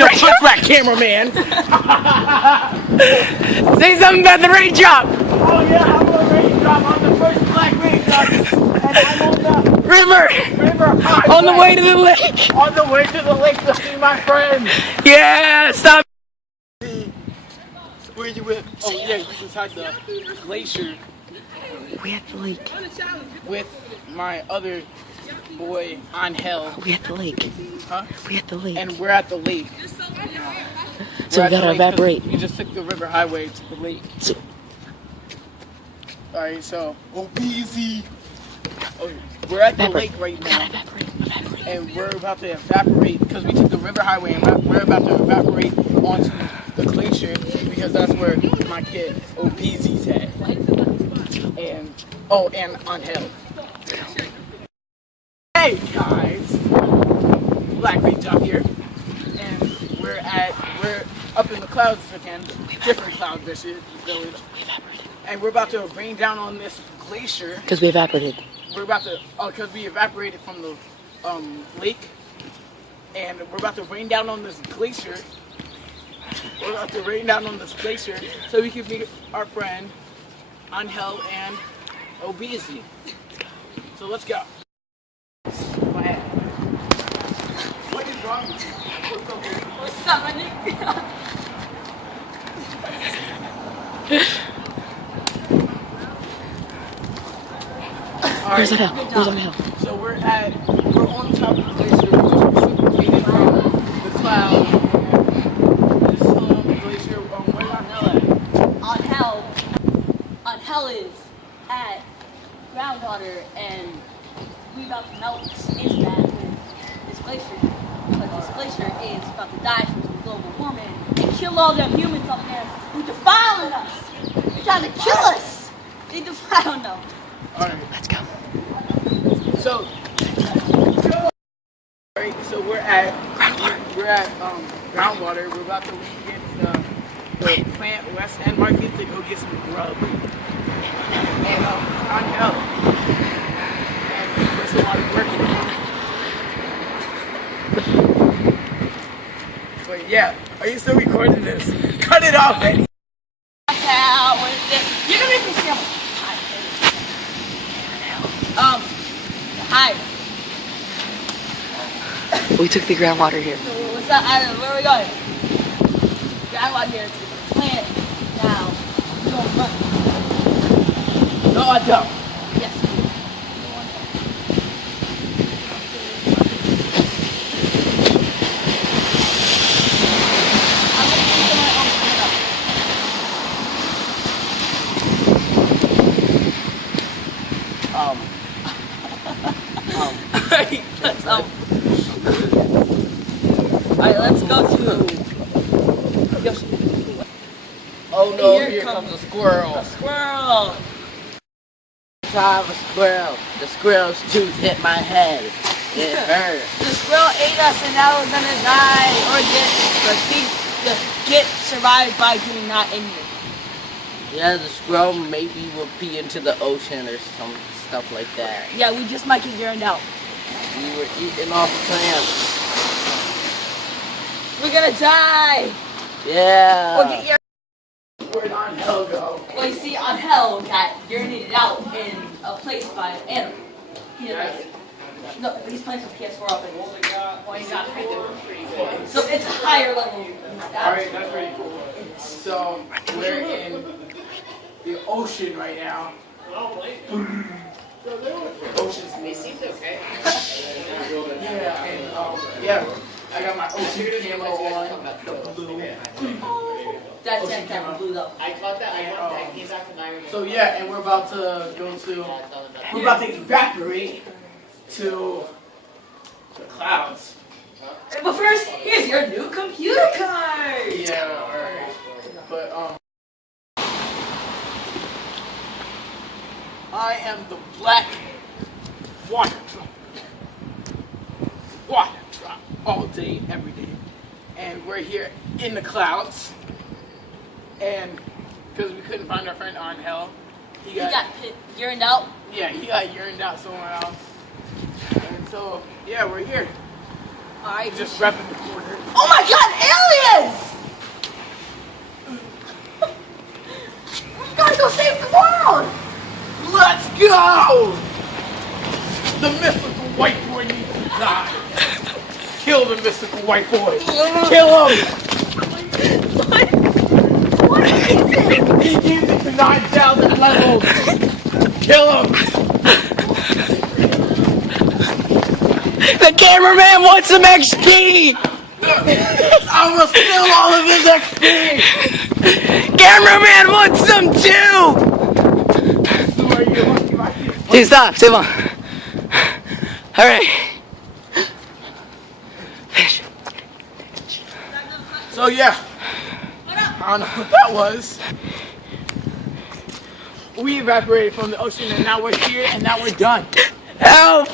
need a punchback, cameraman. Say something about the raindrop. Oh yeah, I'm on the raindrop. I'm the first black raindrop. And I'm on the River. highway. On the way to the lake. On the way to the lake to see my friends. Yeah, stop. Where you with? Oh yeah, you inside the glacier We at the lake. with my other boy, Angel. We at the lake. Huh? We at the lake. And we're at the lake. So we gotta evaporate. We just took the river highway to the lake. So, Alright, so easy. Oh, we're at the lake right gotta now, evaporate. and we're about to evaporate because we took the river highway, and we're about to evaporate onto the glacier because that's where my kid OPZ's at. And and Angel. Hey guys, Black Raindrop here, and we're up in the clouds again, different cloud village, and we're about to rain down on this glacier. Because we evaporated. We're about to, because we evaporated from the lake, and we're about to rain down on this glacier. We're about to rain down on this glacier so we can meet our friend Angel and OBZ. So let's go. What is wrong with you? What's up, my nigga? Where's that hill? Where's that hill? So we're on top of the glacier. We just precipitated from the cloud. This glacier, where's Angel at? Angel is at groundwater, and we about to melt into that with this glacier. But this glacier is about to die from some global warming and kill all them humans up there who defiling us. They're trying to kill us. They I don't know. Alright. Let's go. So we're at groundwater. We're about to get the Plant West End Market to go get some grub. And Angel. And there's a lot of work in it. But yeah, are you still recording this? Cut it off, Eddie. You're gonna make me feel. Hi. We took the groundwater here. What's up, Adam? Where are we going? I'm out here to the plant now. You don't run. No, I don't. Yes, you do. I'm gonna keep my own Let's Alright, let's go to Yoshi. Oh no, here comes a squirrel. A squirrel. Saw a squirrel. The squirrel's tooth hit my head. It hurt. The squirrel ate us, and now we're gonna die or get survived by getting not injured. Yeah, the squirrel maybe will pee into the ocean or some stuff like that. Yeah, we just might get drowned out. We were eating off plants. We're gonna die. Yeah. We'll get your. Where'd Angel go? Well, you see, Angel got urinated out in a place by an animal. He didn't like it. No, he's playing some PS4 up in. Well, he's not right there. So it's a higher level. Alright, that's pretty cool. So we're in the ocean right now. Ocean's they seemed okay. Yeah, and yeah, I got my ocean camo on. The blue. That's that blue though. I caught that. I came back to Myron. So yeah, and we're about to go to. We're about to evaporate to the clouds. But first, here's your new computer card. Yeah, alright. But I am the black water drop. Water drop. All day, every day. And we're here in the clouds. And because we couldn't find our friend Angel, he got urined out. Yeah, he got urined out somewhere else. And so, yeah, we're here. Alright. Just repping the corner. Oh my god, aliens! We gotta go save the world! Let's go! The mystical white boy needs to die. Kill the mystical white boy. Kill him! What is it? He needs it to 9,000 levels. Kill him! The cameraman wants some XP! I'm gonna steal all of his XP! Cameraman wants some too! Dude, stop, c'est bon. Alright. So yeah, I don't know what that was. We evaporated from the ocean and now we're here and now we're done. Help!